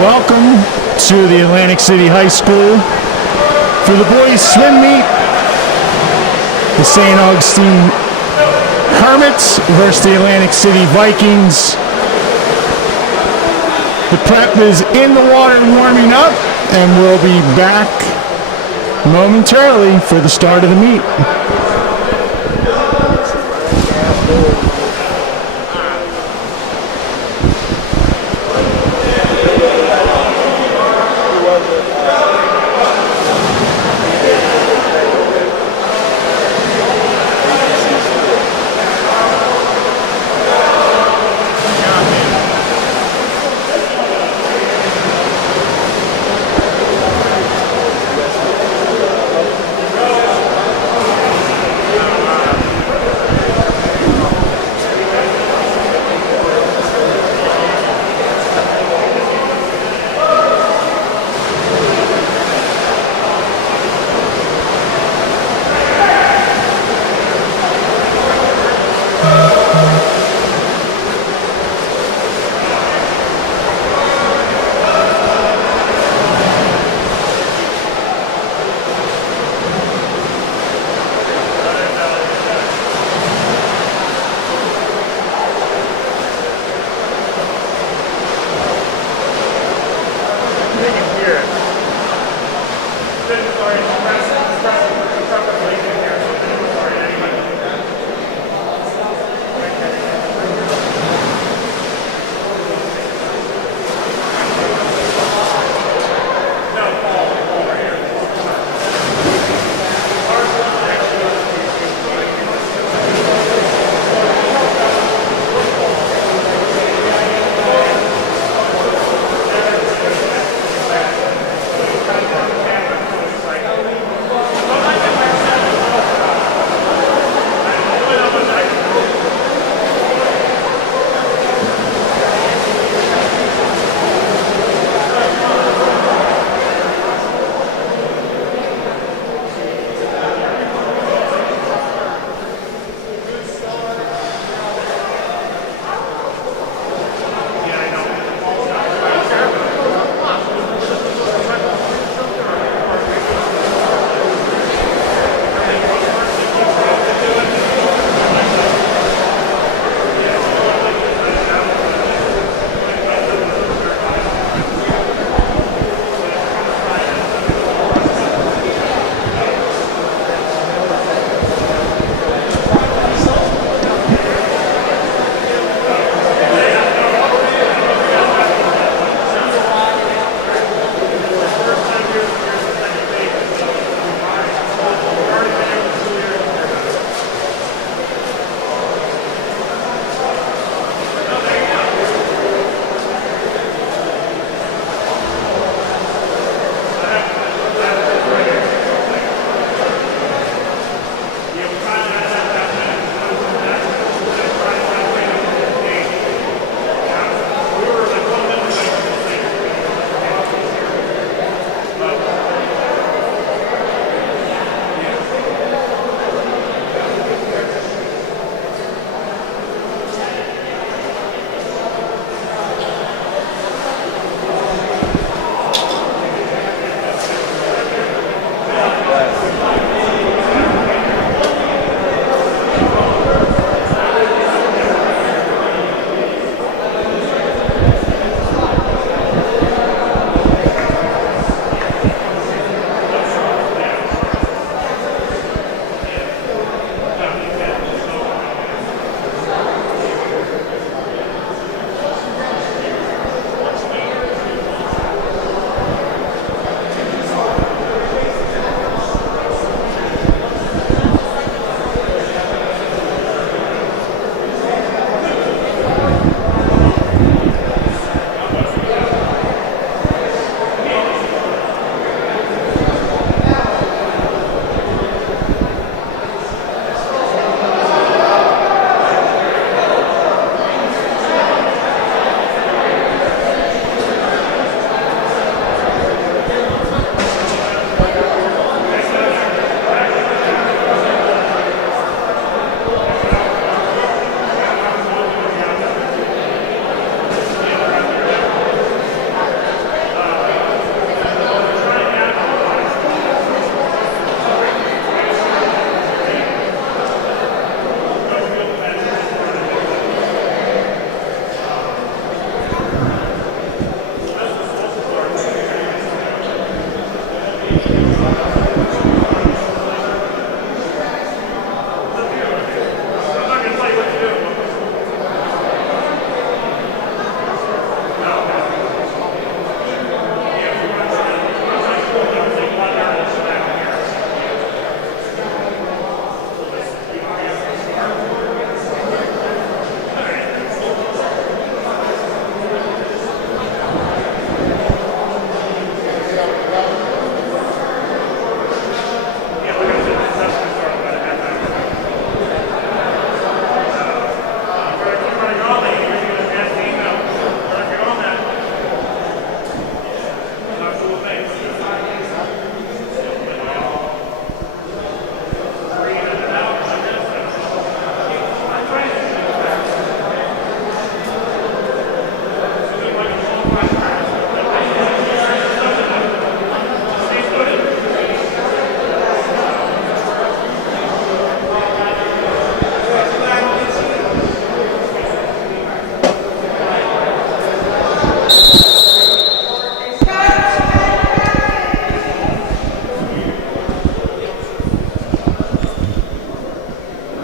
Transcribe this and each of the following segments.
Welcome to the Atlantic City High School for the boys swim meet. The St. Augustine Hermits versus the Atlantic City Vikings. The prep is in the water warming up, and we'll be back momentarily for the start of the meet.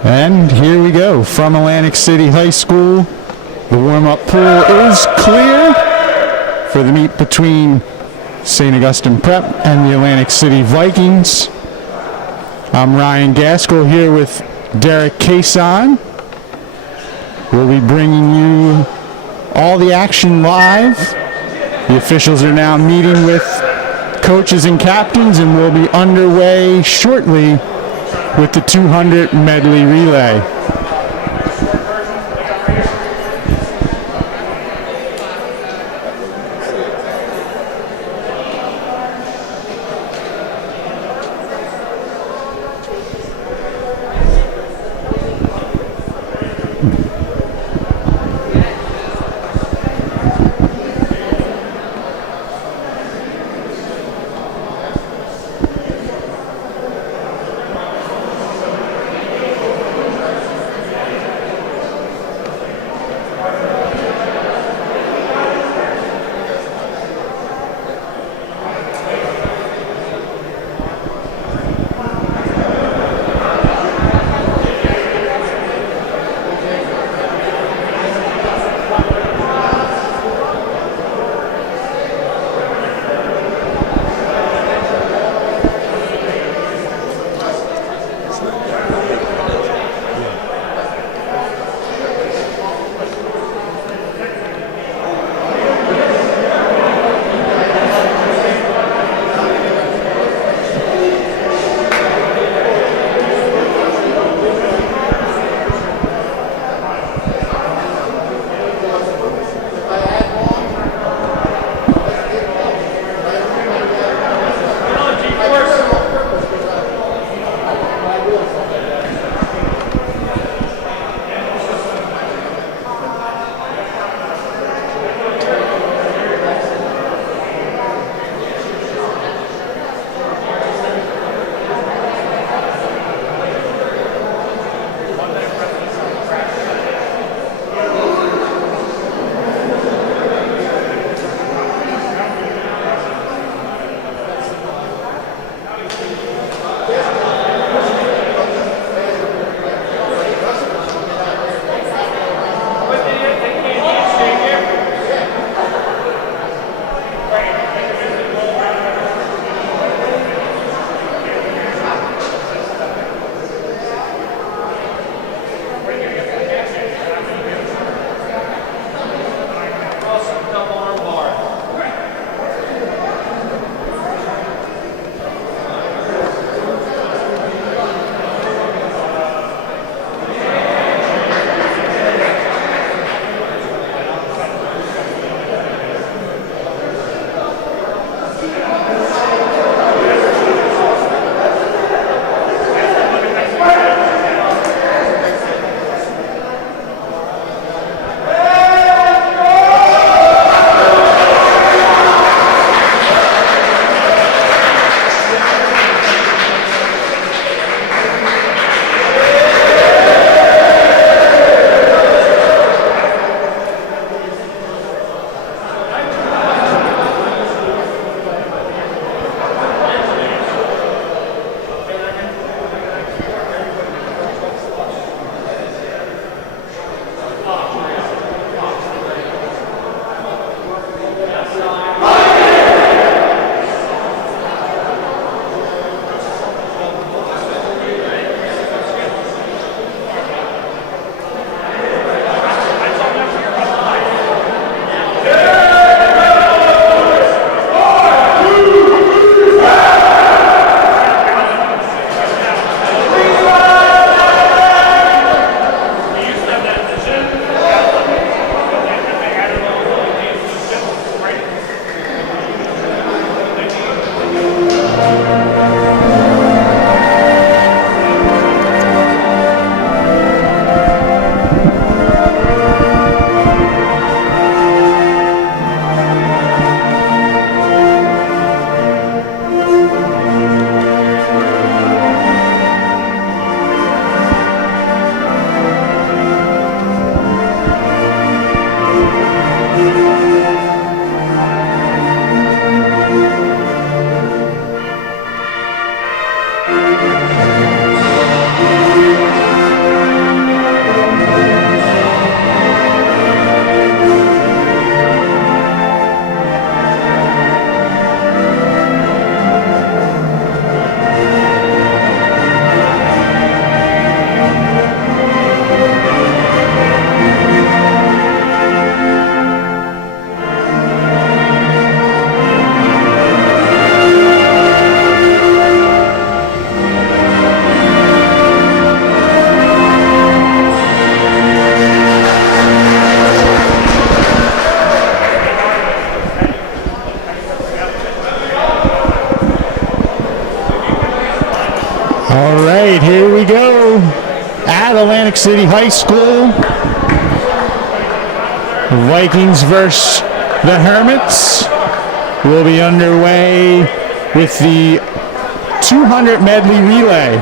And here we go from Atlantic City High School. The warm-up pool is clear for the meet between St. Augustine Prep and the Atlantic City Vikings. I'm Ryan Gaskell here with Derek Cason. We'll be bringing you all the action live. The officials are now meeting with coaches and captains, and we'll be underway shortly with the 200 medley relay. Here we go at Atlantic City High School. Vikings versus the Hermits will be underway with the 200 medley relay.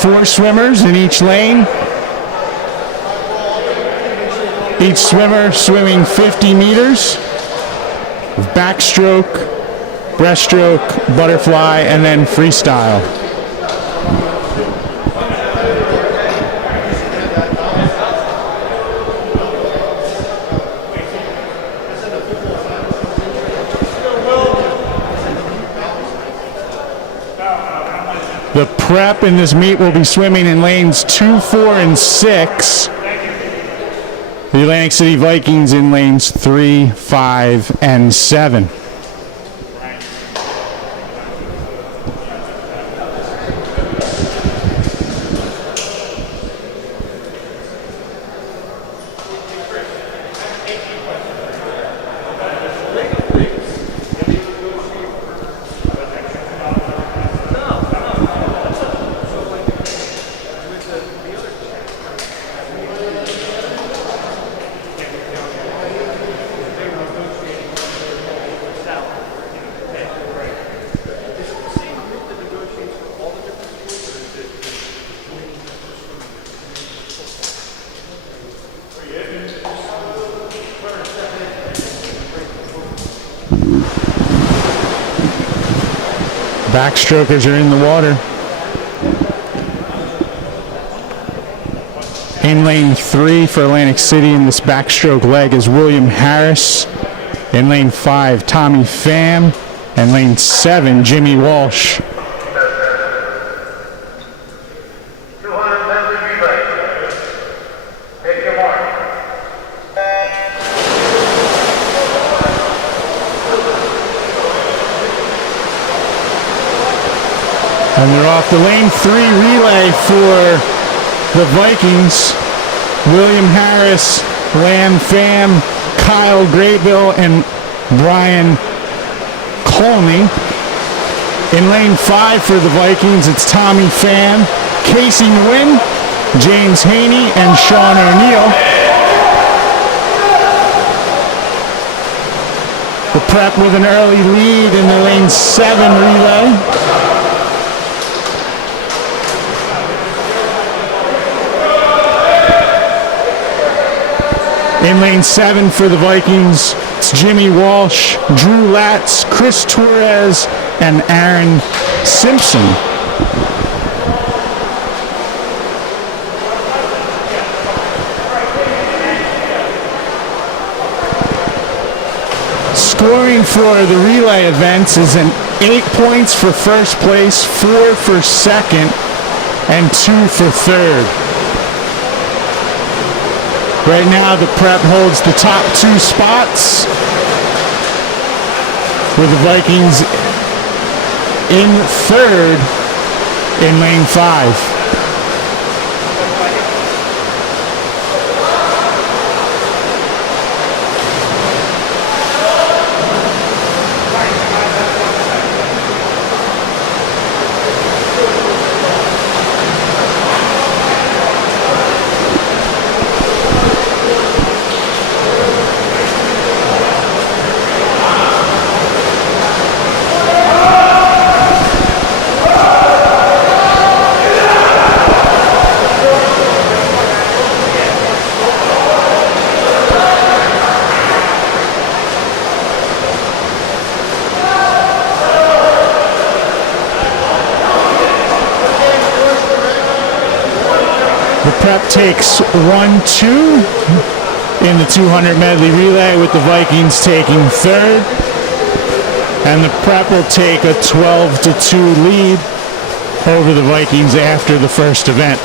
4 swimmers in each lane. Each swimmer swimming 50 meters. Backstroke, breaststroke, butterfly, and then freestyle. The prep in this meet will be swimming in lanes 2, 4, and 6. The Atlantic City Vikings in lanes 3, 5, and 7. Backstrokers are in the water. In lane 3 for Atlantic City in this backstroke leg is William Harris. In lane 5, Tommy Pham. And lane 7, Jimmy Walsh. And they're off the lane 3 relay for the Vikings. William Harris, Lam Pham, Kyle Graybill, and Brian Colney. In lane 5 for the Vikings, it's Tommy Pham, Casey Nguyen, James Haney, and Sean O'Neill. The prep with an early lead in the lane 7 relay. In lane 7 for the Vikings, it's Jimmy Walsh, Drew Latz, Chris Torres, and Aaron Simpson. Scoring for the relay events is an 8 points for first place, 4 for second, and 2 for third. Right now, the prep holds the top 2 spots, with the Vikings in third in lane 5. The prep takes 1-2 in the 200 medley relay, with the Vikings taking third. And the prep will take a 12-2 lead over the Vikings after the first event.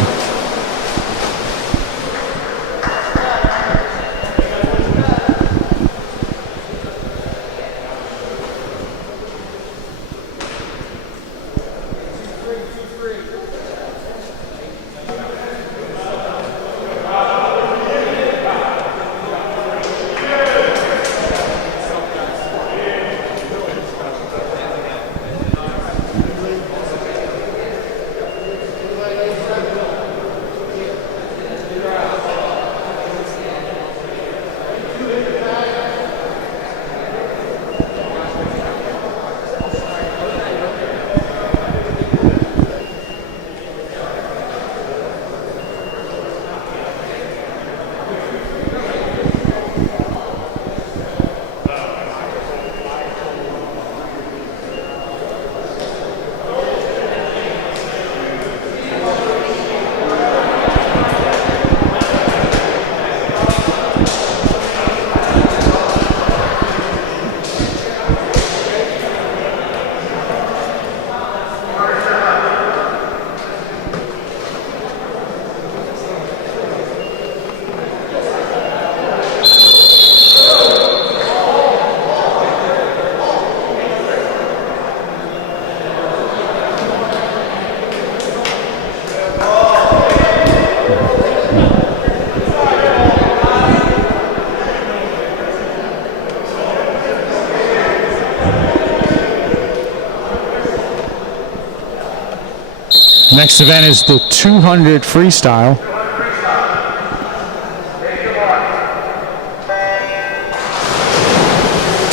Next event is the 200 freestyle.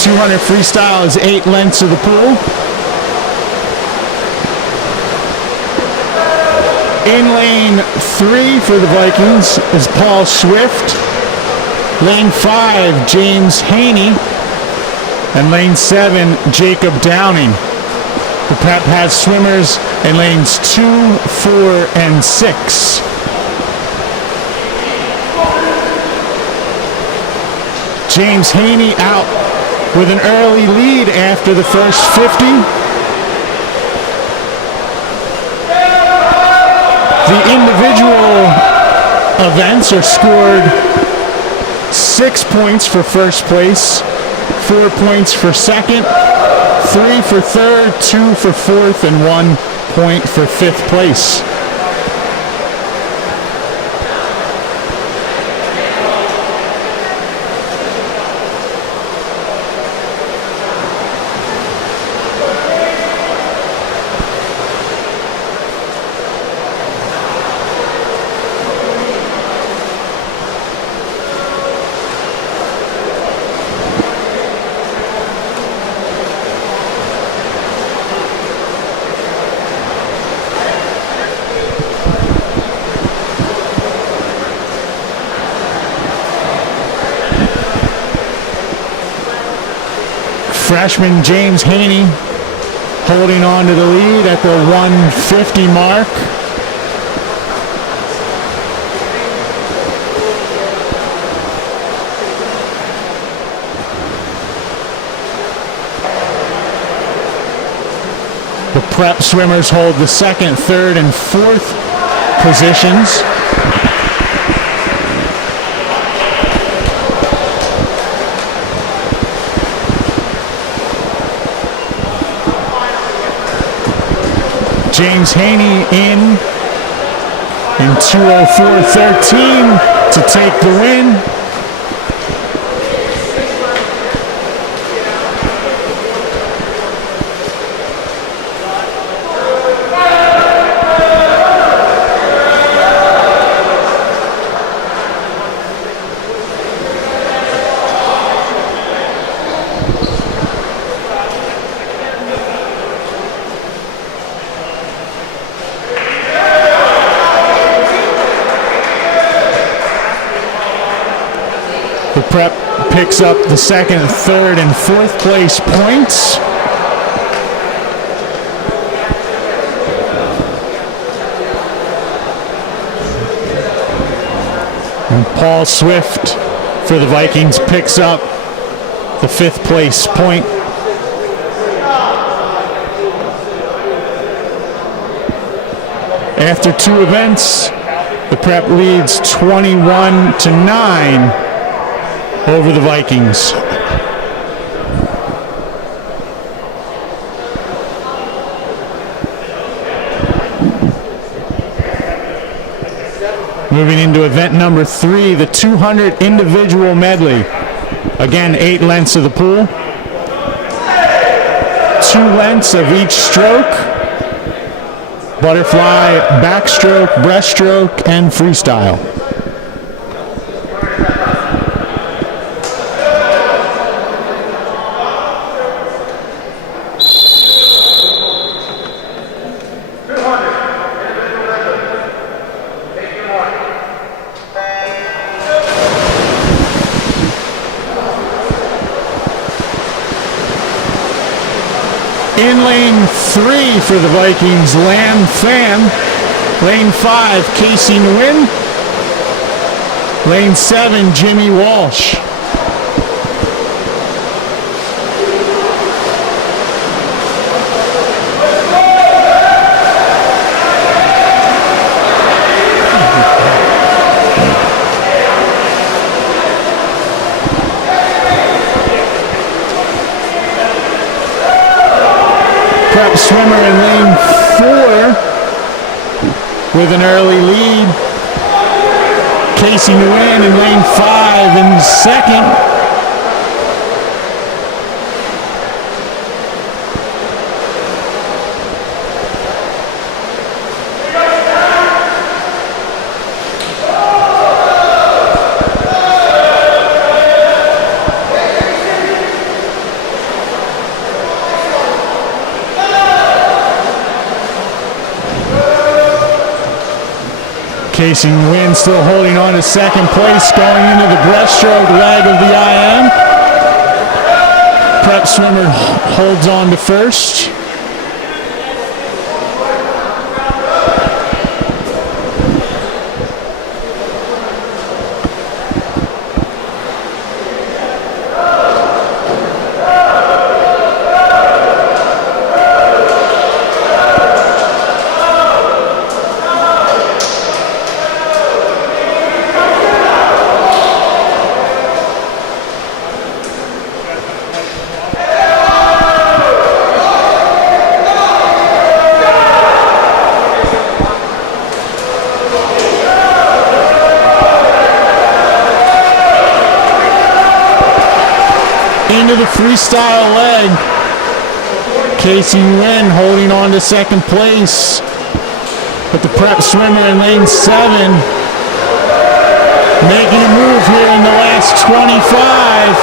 .200 freestyle is 8 lengths of the pool. In lane 3 for the Vikings is Paul Swift. Lane 5, James Haney. And lane 7, Jacob Downing. The prep has swimmers in lanes 2, 4, and 6. James Haney out with an early lead after the first 50. The individual events are scored 6 points for first place, 4 points for second, 3 for third, 2 for fourth, and 1 point for fifth place. Freshman James Haney holding on to the lead at the 150 mark. The prep swimmers hold the second, third, and fourth positions. James Haney in 2:04.13 to take the win. The prep picks up the second, third, and fourth place points. And Paul Swift for the Vikings picks up the fifth place point. After 2 events, the prep leads 21-9 over the Vikings. Moving into event number 3, the 200 individual medley. Again, 8 lengths of the pool. 2 lengths of each stroke. Butterfly, backstroke, breaststroke, and freestyle. In lane 3 for the Vikings, Lam Pham. Lane 5, Casey Nguyen. Lane 7, Jimmy Walsh. Prep swimmer in lane 4 with an early lead. Casey Nguyen in lane 5 in second. Casey Nguyen still holding on to second place, going into the breaststroke leg of the IM. Prep swimmer holds on to first. Into the freestyle leg. Casey Nguyen holding on to second place. But the prep swimmer in lane 7 making a move here in the last 25.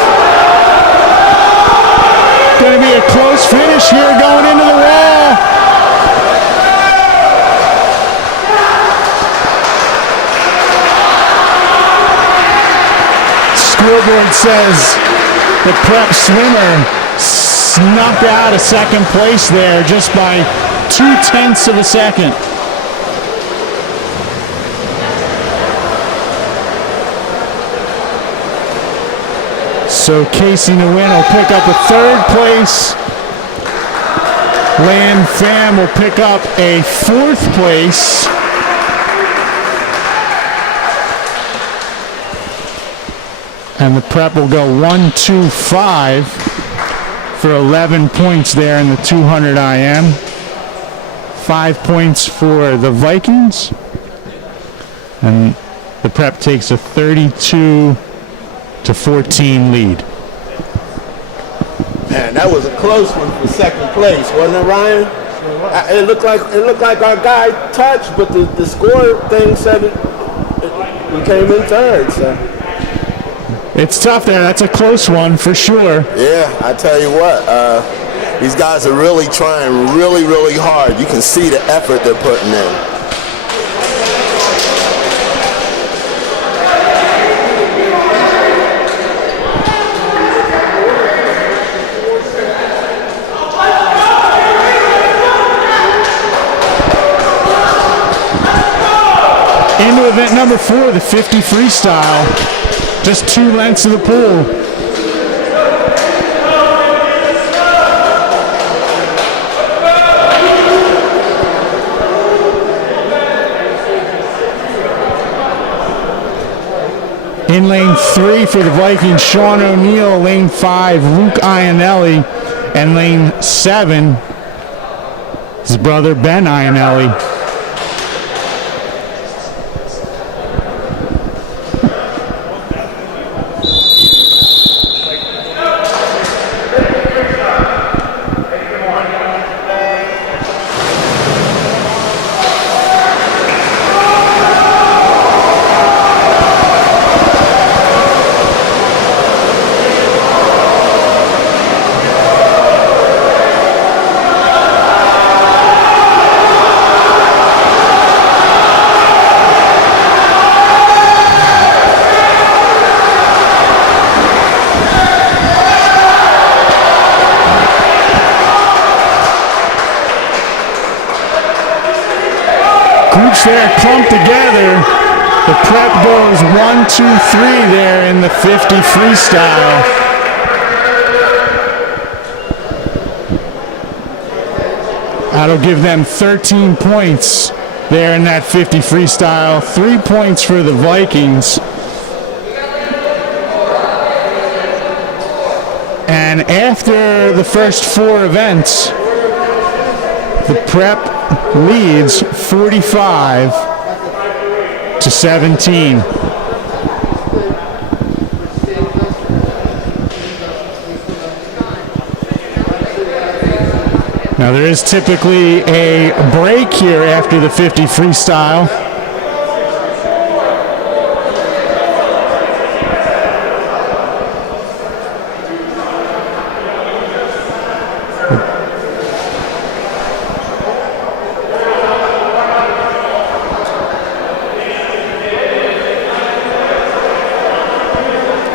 Going to be a close finish here going into the wall. Scoreboard says the prep swimmer snuck out of second place there just by 0.2 of a second. So Casey Nguyen will pick up a third place. Lan Pham will pick up a fourth place. And the prep will go 1-2-5 for 11 points there in the 200 IM. 5 points for the Vikings. And the prep takes a 32-14 lead. Man, that was a close one for second place, wasn't it, Ryan? It looked like our guy touched, but the score thing said we came in third. So. It's tough there. That's a close one for sure. Yeah, I tell you what, these guys are really trying really, really hard. You can see the effort they're putting in. Into event number 4, the 50 freestyle. Just 2 lengths of the pool. In lane 3 for the Vikings, Sean O'Neill. Lane 5, Luke Ionelli. And lane 7, his brother Ben Ionelli. Groups there clumped together. The prep goes 1-2-3 there in the 50 freestyle. That'll give them 13 points there in that 50 freestyle. 3 points for the Vikings. And after the first 4 events, the prep leads 45-17. Now there is typically a break here after the 50 freestyle.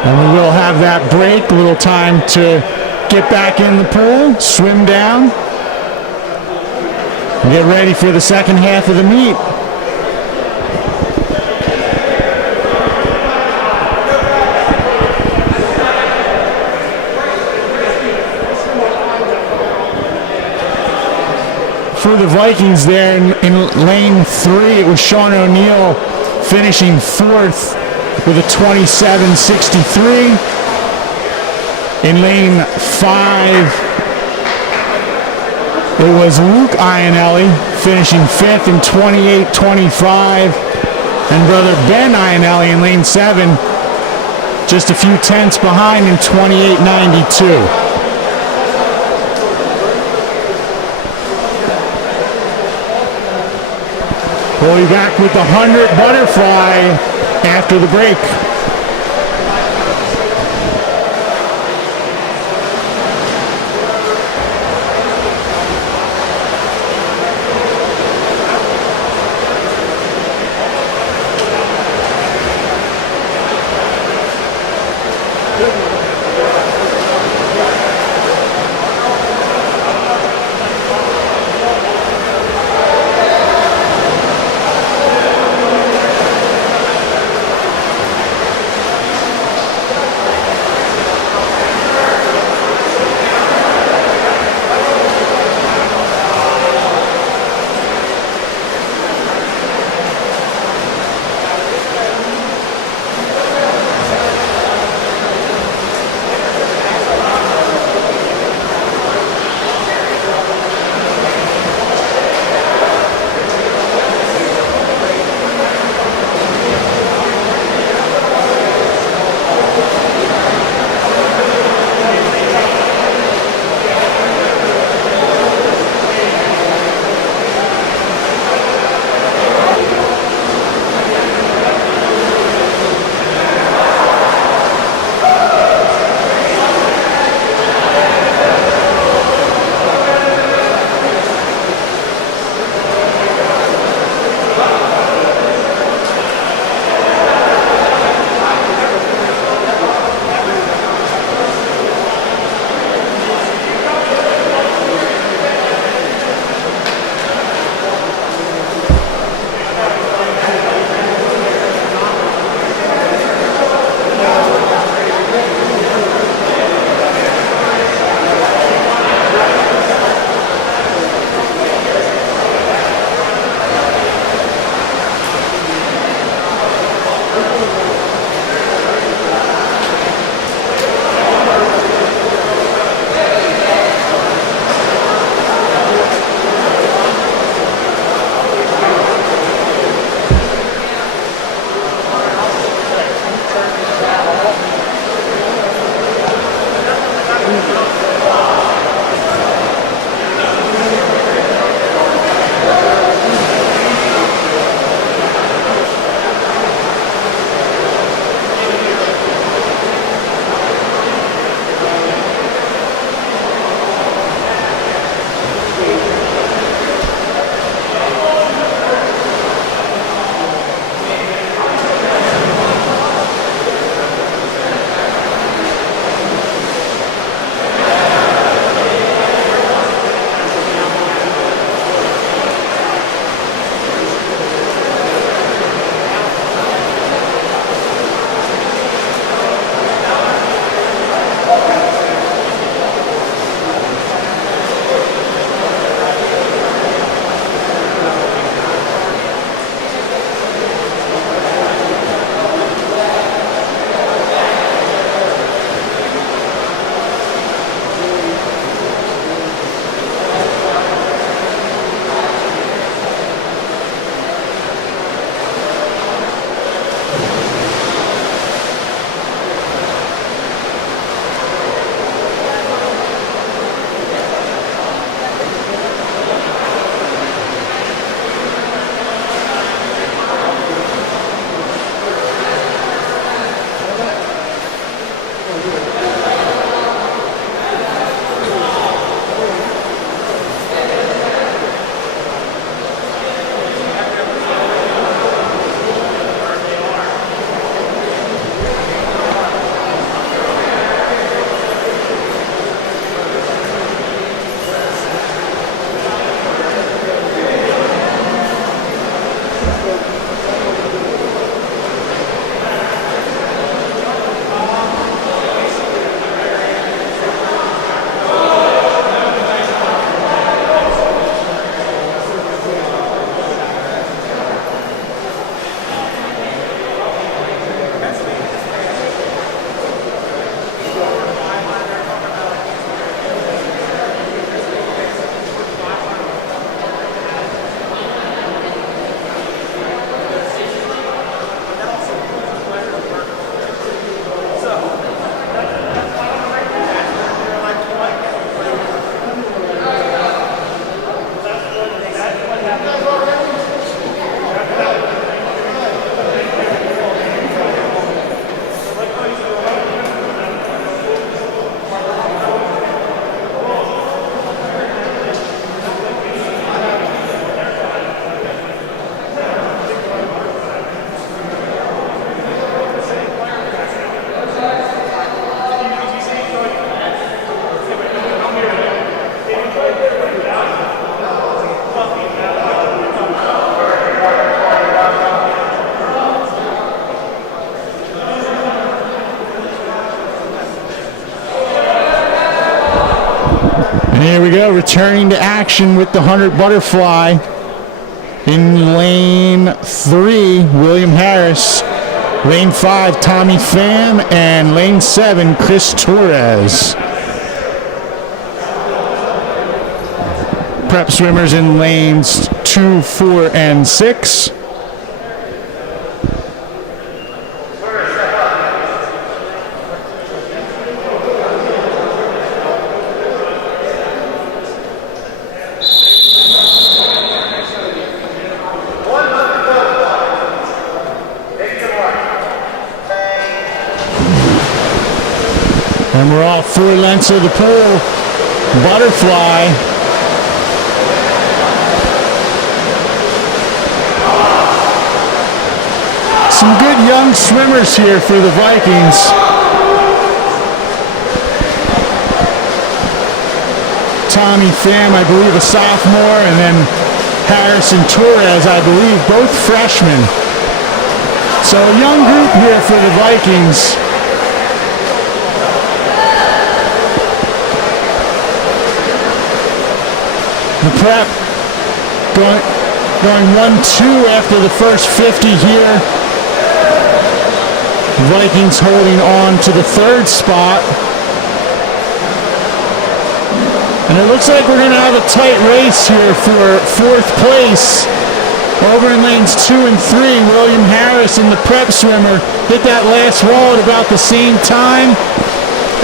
And we will have that break, a little time to get back in the pool, swim down, and get ready for the second half of the meet. For the Vikings there in lane 3, it was Sean O'Neill finishing 4th with a 27.63. In lane 5, it was Luke Ionelli finishing 5th in 28.25. And brother Ben Ionelli in lane 7, just a few tenths behind in 28.92. We'll be back with the 100 butterfly after the break. Here we go, returning to action with the 100 butterfly. In lane 3, William Harris. Lane 5, Tommy Pham. And lane 7, Chris Torres. Prep swimmers in lanes 2, 4, and 6. And we're all 4 lengths of the pole. Butterfly. Some good young swimmers here for the Vikings. Tommy Pham, I believe, a sophomore, and then Harris and Torres, I believe, both freshmen. So a young group here for the Vikings. The prep going 1-2 after the first 50 here. Vikings holding on to the 3rd spot. And it looks like we're going to have a tight race here for 4th place. Over in lanes 2 and 3, William Harris and the prep swimmer hit that last wall at about the same time.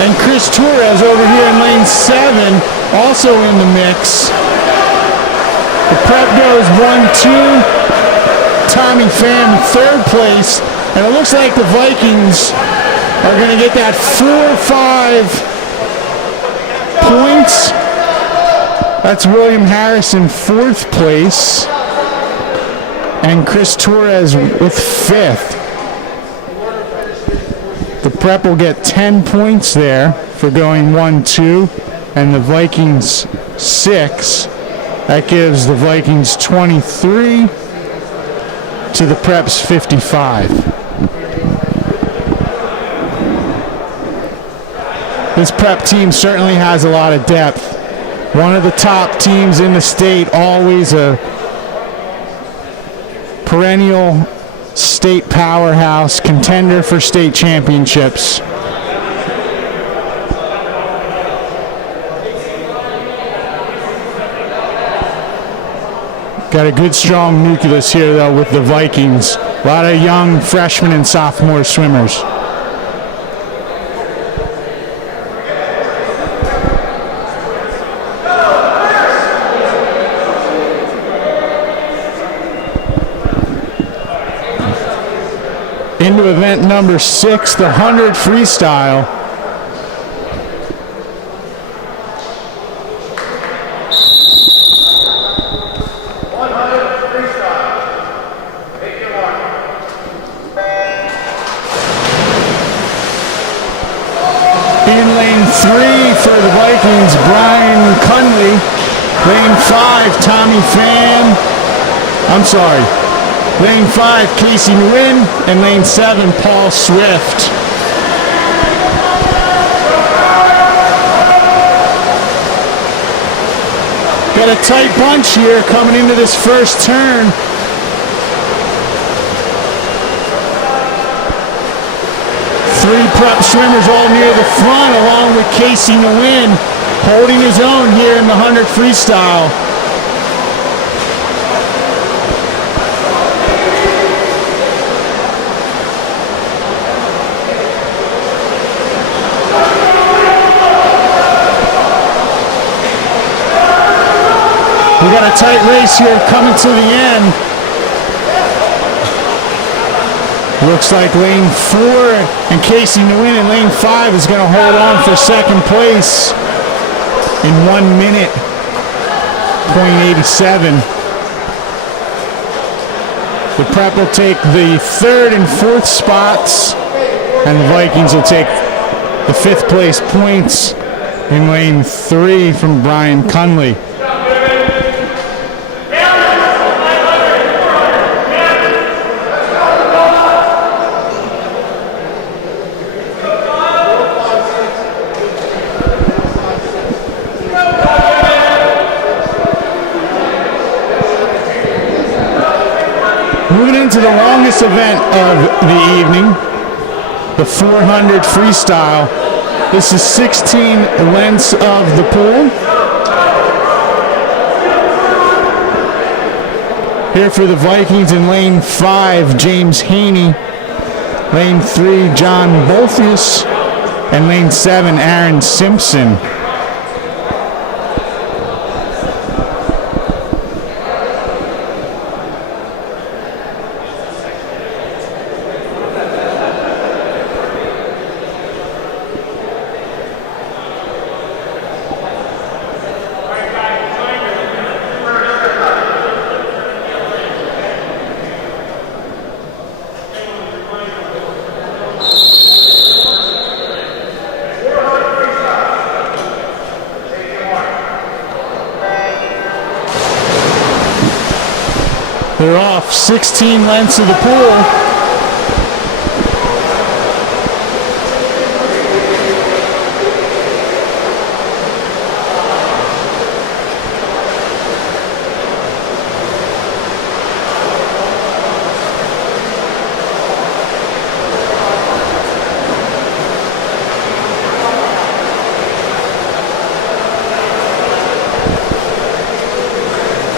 And Chris Torres over here in lane 7, also in the mix. The prep goes 1-2. Tommy Pham 3rd place. And it looks like the Vikings are going to get that 4-5 points. That's William Harris in 4th place. And Chris Torres with 5th. The prep will get 10 points there for going 1-2. And the Vikings 6. That gives the Vikings 23 to the Preps 55. This prep team certainly has a lot of depth. One of the top teams in the state, always a perennial state powerhouse, contender for state championships. Got a good, strong nucleus here, though, with the Vikings. A lot of young freshmen and sophomore swimmers. Into event number 6, the 100 freestyle. In lane 3 for the Vikings, Brian Cunley. Lane 5, Tommy Pham. Lane 5, Casey Nguyen. And lane 7, Paul Swift. Got a tight bunch here coming into this first turn. Three prep swimmers all near the front, along with Casey Nguyen, holding his own here in the 100 freestyle. We got a tight race here coming to the end. Looks like lane 4 and Casey Nguyen in lane 5 is going to hold on for 2nd place in 1 minute, .87. The prep will take the 3rd and 4th spots, and the Vikings will take the 5th place points in lane 3 from Brian Cunley. Moving into the longest event of the evening, the 400 freestyle. This is 16 lengths of the pool. Here for the Vikings in lane 5, James Haney. Lane 3, John Bolthius. And lane 7, Aaron Simpson. They're off 16 lengths of the pool.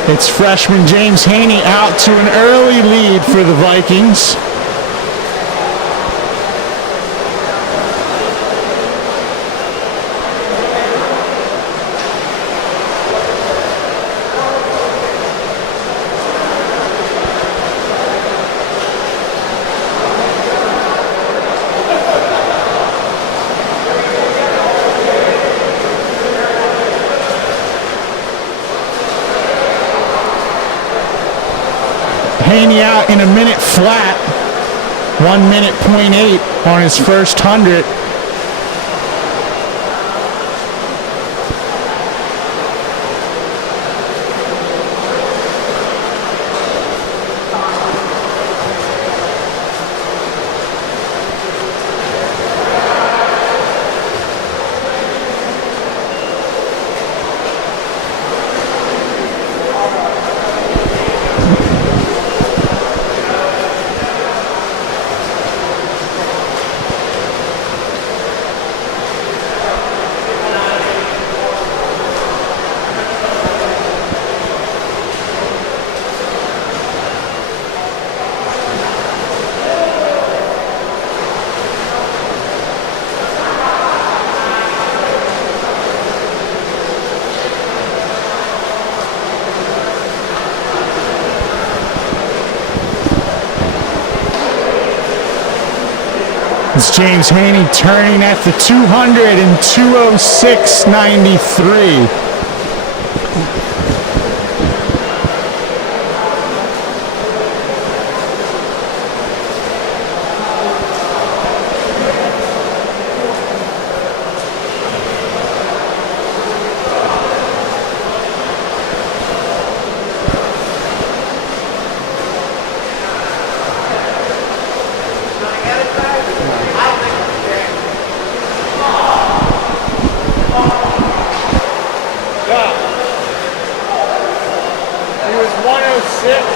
It's freshman James Haney out to an early lead for the Vikings. Haney out in a minute flat, 1 minute .8 on his first 100. It's James Haney turning at the 200 in 2:06.93.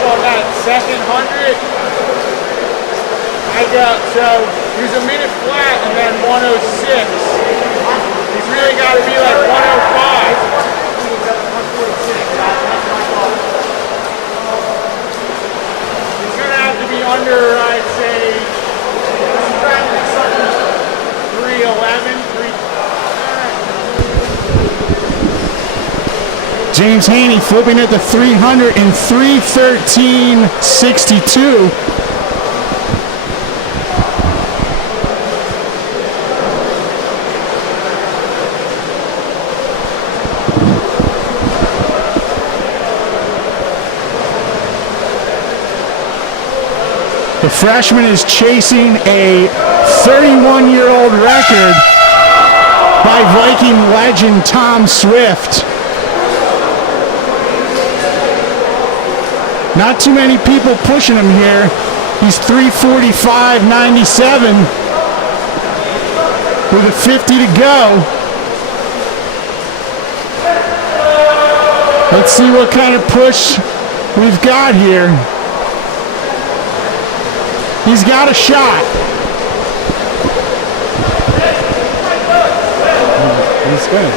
On that second 100, so he was a minute flat and then 106. He's really got to be like 105. He's going to have to be under, I'd say, 311, 3. James Haney flipping at the 300 in 3:13.62. The freshman is chasing a 31-year-old record by Viking legend Tom Swift. Not too many people pushing him here. He's 3:45.97 with a 50 to go. Let's see what kind of push we've got here. He's got a shot. He's good.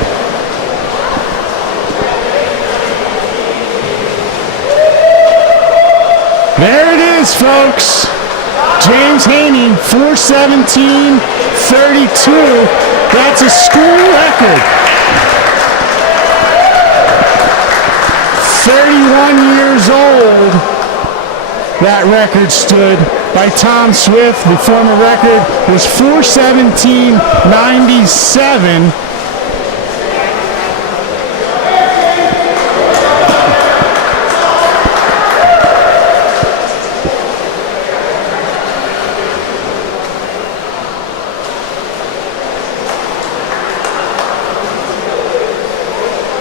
There it is, folks. James Haney, 4:17:32. That's a school record. 31 years old. That record stood by Tom Swift. The former record was 4:17:97.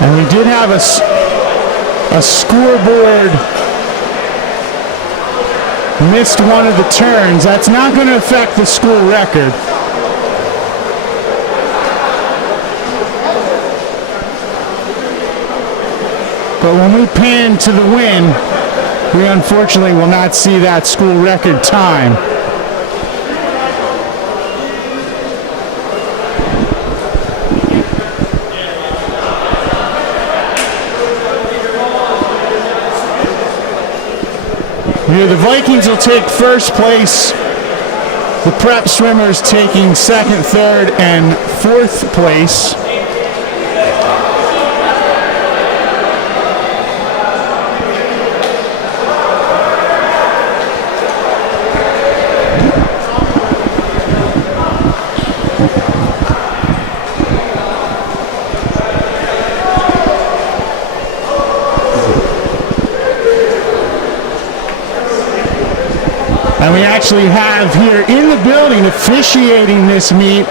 And we did have a scoreboard missed one of the turns. That's not going to affect the school record. But when we pan to the win, we unfortunately will not see that school record time. Here, the Vikings will take first place. The prep swimmers taking second, third, and fourth place. And we actually have here in the building officiating this meet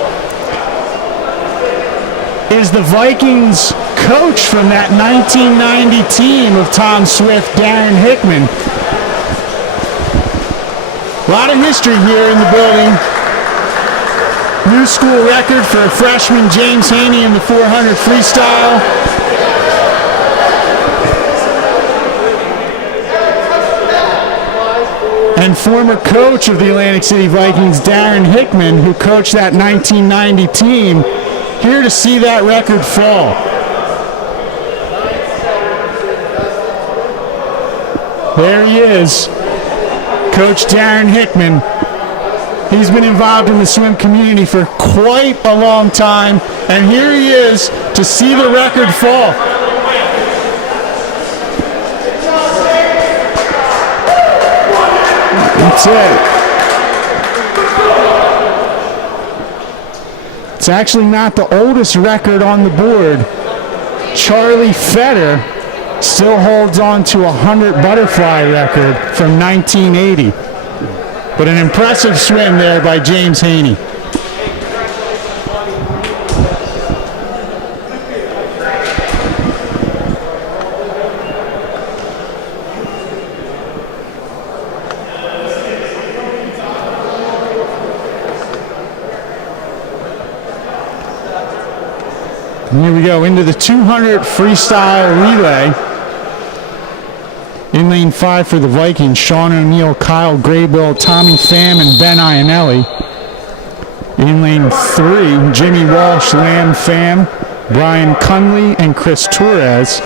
is the Vikings coach from that 1990 team of Tom Swift, Darren Hickman. A lot of history here in the building. New school record for freshman James Haney in the 400 freestyle. And former coach of the Atlantic City Vikings, Darren Hickman, who coached that 1990 team, here to see that record fall. There he is, Coach Darren Hickman. He's been involved in the swim community for quite a long time, and here he is to see the record fall. That's it. It's actually not the oldest record on the board. Charlie Fetter still holds on to a 100 butterfly record from 1980. But an impressive swim there by James Haney. Here we go into the 200 freestyle relay. In lane 5 for the Vikings, Sean O'Neill, Kyle Graybill, Tommy Pham, and Ben Ionelli. In lane 3, Jimmy Walsh, Lamb Pham, Brian Cunley, and Chris Torres.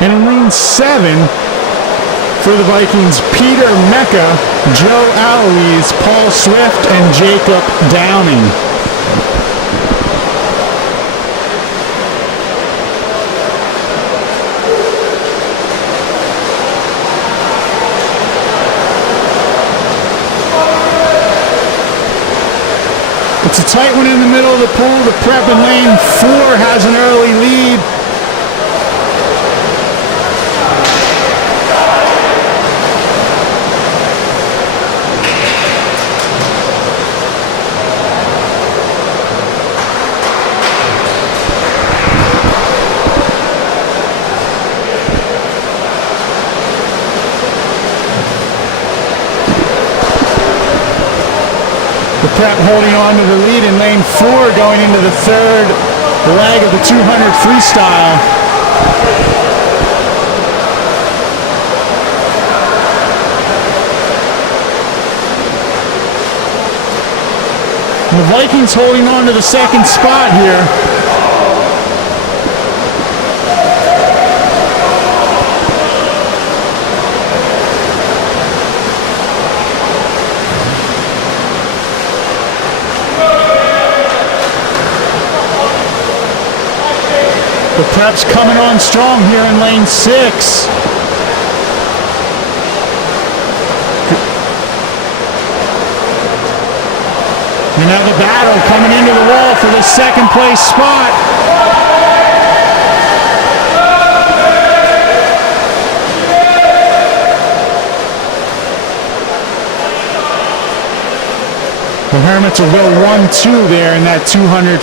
And in lane 7 for the Vikings, Peter Mecca, Joe Aloise, Paul Swift, and Jacob Downing. It's a tight one in the middle of the pool. The prep in lane 4 has an early lead. Prep holding on to the lead in lane 4 going into the third leg of the 200 freestyle. The Vikings holding on to the second spot here. The prep's coming on strong here in lane 6. And now the battle coming into the wall for the second place spot. The Hermits will go 1-2 there in that 200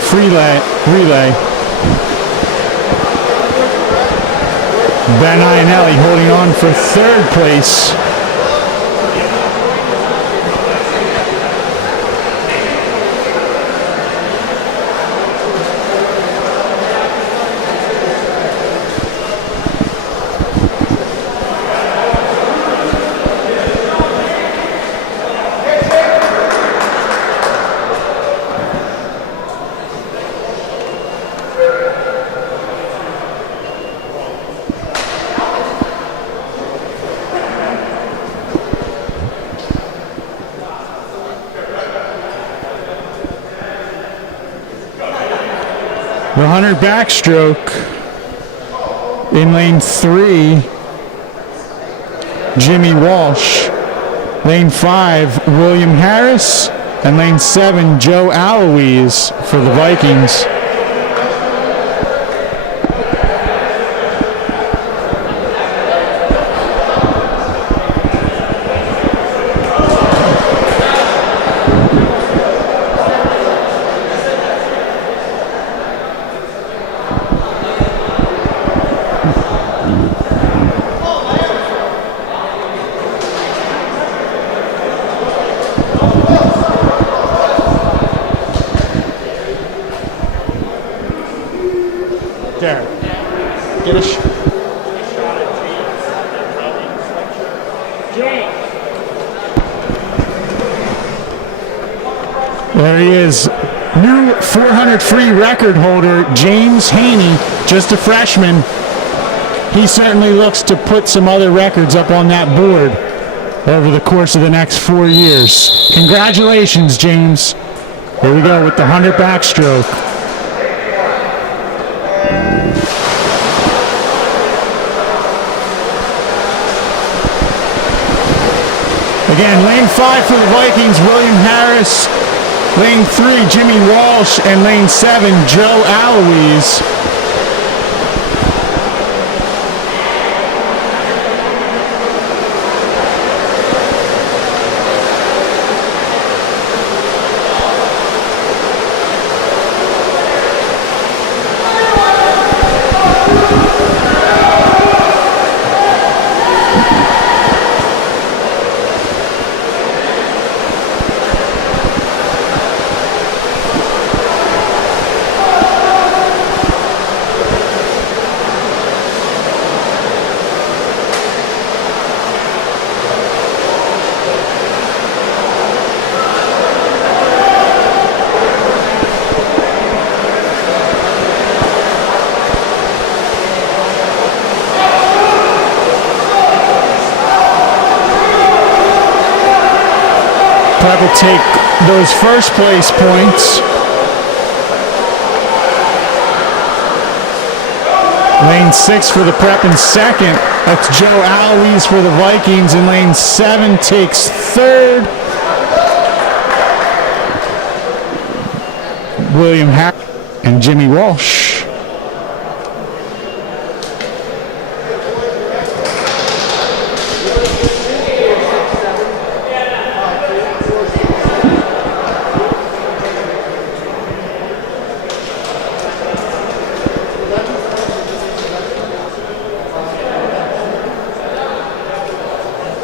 relay. Ben Ionelli holding on for third place. The 100 backstroke in lane 3, Jimmy Walsh. Lane 5, William Harris. And lane 7, Joe Aloise for the Vikings. There. Get a shot at James. There he is. New 400 free record holder, James Haney, just a freshman. He certainly looks to put some other records up on that board over the course of the next 4 years. Congratulations, James. Here we go with the 100 backstroke. Again, lane 5 for the Vikings, William Harris. Lane 3, Jimmy Walsh. And lane 7, Joe Aloise. Prep will take those first place points. Lane 6 for the Prep in second. That's Joe Aloise for the Vikings. And lane 7 takes third. William Harris and Jimmy Walsh.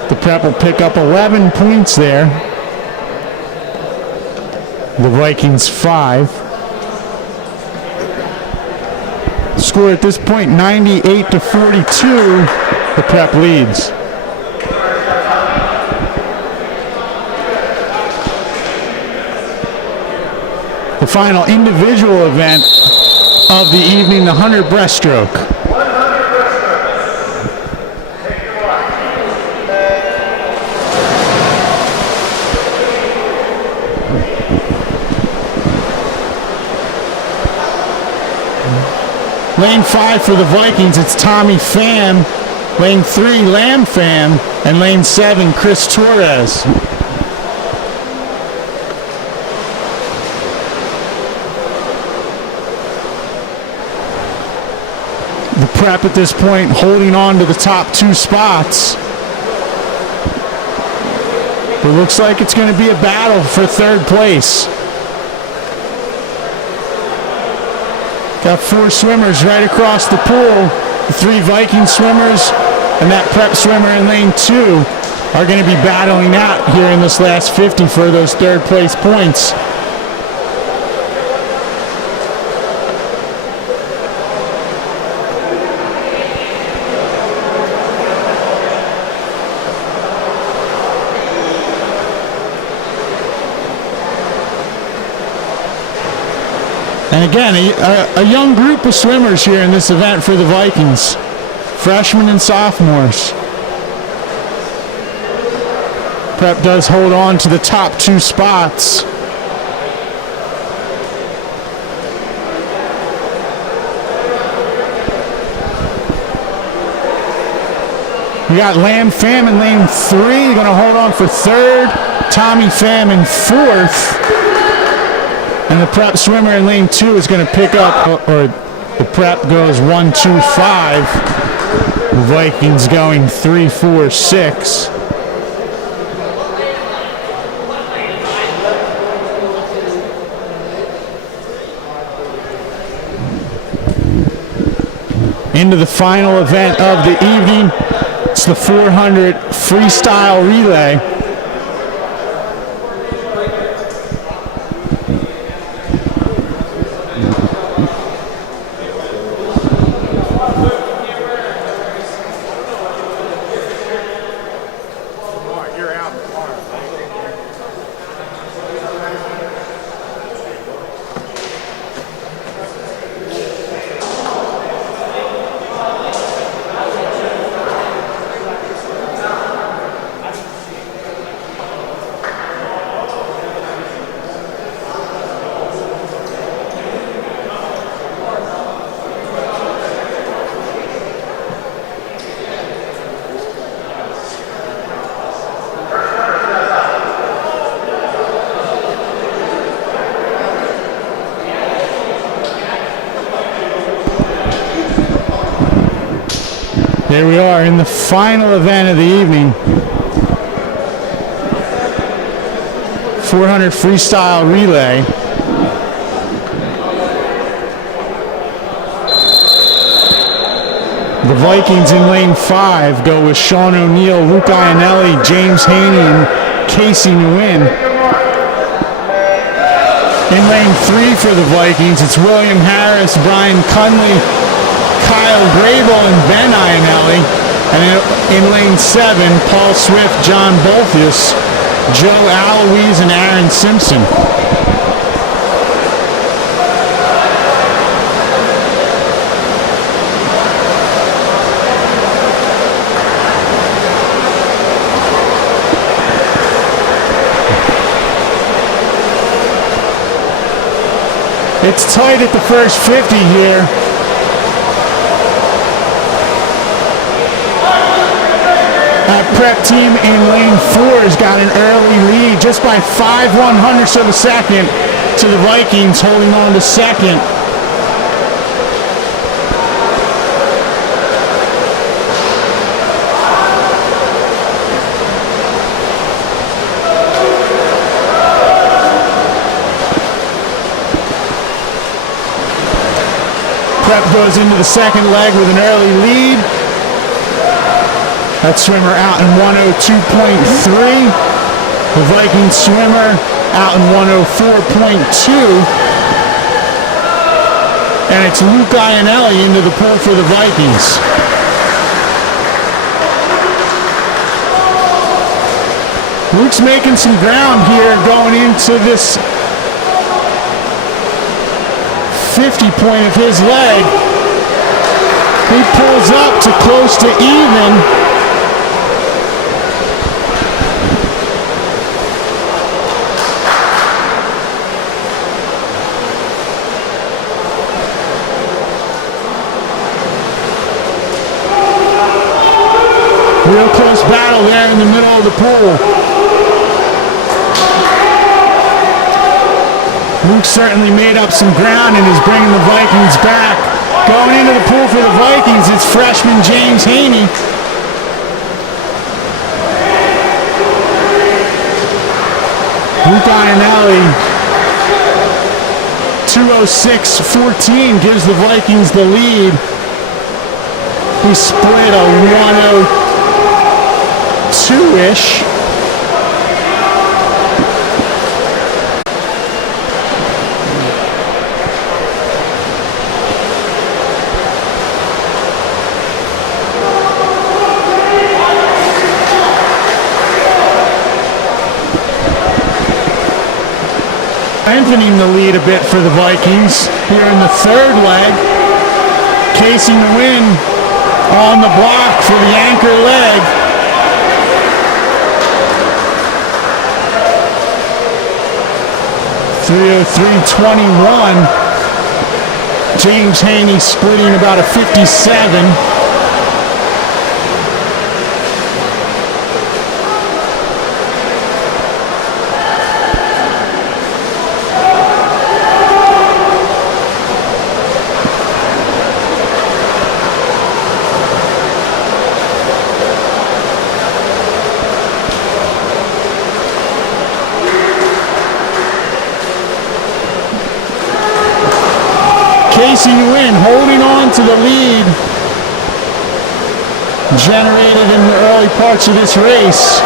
The Prep will pick up 11 points there. The Vikings 5. Score at this point 98-42. The Prep leads. final individual event of the evening, the 100 breaststroke. Lane 5 for the Vikings, it's Tommy Pham. Lane 3, Lamb Pham. And lane 7, Chris Torres. The prep at this point holding on to the top 2 spots. It looks like it's going to be a battle for 3rd place. Got 4 swimmers right across the pool. The 3 Viking swimmers and that prep swimmer in lane 2 are going to be battling out here in this last 50 for those 3rd place points. And again, a young group of swimmers here in this event for the Vikings. Freshmen and sophomores. Prep does hold on to the top 2 spots. We got Lamb Pham in lane 3, going to hold on for 3rd. Tommy Pham in 4th. And the prep swimmer in lane 2 is going to pick up, or the prep goes 1, 2, 5. The Vikings going 3, 4, 6. Into the final event of the evening, it's the 400 freestyle relay. Here we are in the final event of the evening. 400 freestyle relay. The Vikings in lane 5 go with Sean O'Neill, Luke Ionelli, James Haney, and Casey Nguyen. In lane 3 for the Vikings, it's William Harris, Brian Cunley, Kyle Grable, and Ben Ionelli. And in lane 7, Paul Swift, John Bolthius, Joe Aloise, and Aaron Simpson. It's tight at the first 50 here. That prep team in lane 4 has got an early lead just by 5/100ths of a second to the Vikings, holding on to second. Prep goes into the second leg with an early lead. That swimmer out in 102.3. The Viking swimmer out in 104.2. And it's Luke Ionelli into the pool for the Vikings. Luke's making some ground here going into this 50 point of his leg. He pulls up to close to even. Real close battle there in the middle of the pool. Luke certainly made up some ground and is bringing the Vikings back. Going into the pool for the Vikings, it's freshman James Haney. Luke Ionelli, 2:06.14 gives the Vikings the lead. He split a 1:02-ish. Strengthening the lead a bit for the Vikings here in the third leg. Casey Nguyen on the block for the anchor leg. .303.21. James Haney splitting about a 57. Casey Nguyen holding on to the lead generated in the early parts of this race.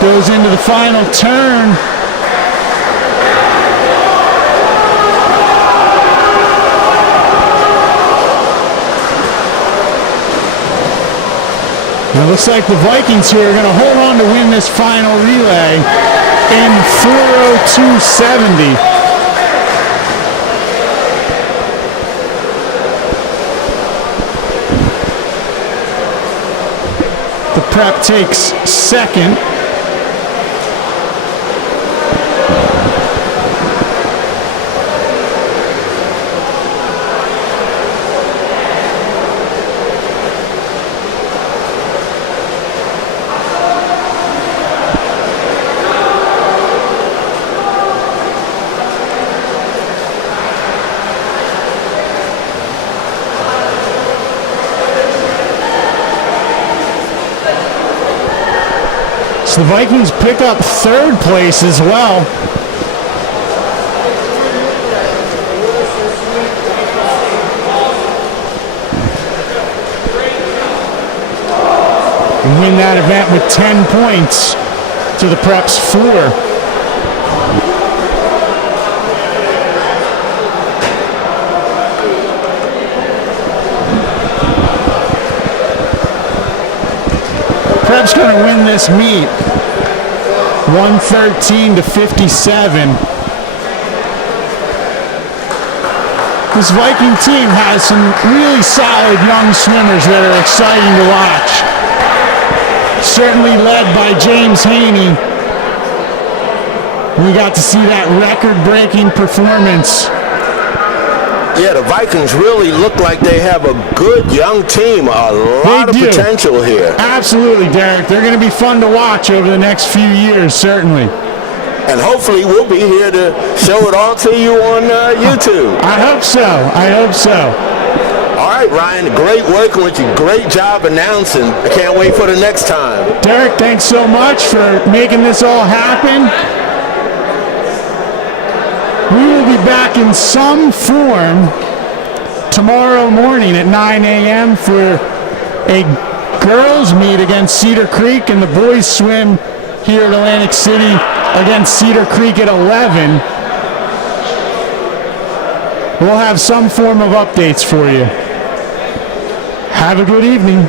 Goes into the final turn. Now it looks like the Vikings here are going to hold on to win this final relay in 4:02.70. The prep takes second. So the Vikings pick up third place as well. And win that event with 10 points to the Preps 4. Preps going to win this meet 113-57. This Viking team has some really solid young swimmers that are exciting to watch. Certainly led by James Haney. We got to see that record-breaking performance. Yeah, the Vikings really look like they have a good young team. A lot of potential here. Absolutely, Derek. They're going to be fun to watch over the next few years, certainly. And hopefully we'll be here to show it all to you on YouTube. I hope so. I hope so. All right, Ryan, great working with you. Great job announcing. I can't wait for the next time. Derek, thanks so much for making this all happen. We will be back in some form tomorrow morning at 9 a.m. for a girls' meet against Cedar Creek, and the boys swim here at Atlantic City against Cedar Creek at 11. We'll have some form of updates for you. Have a good evening.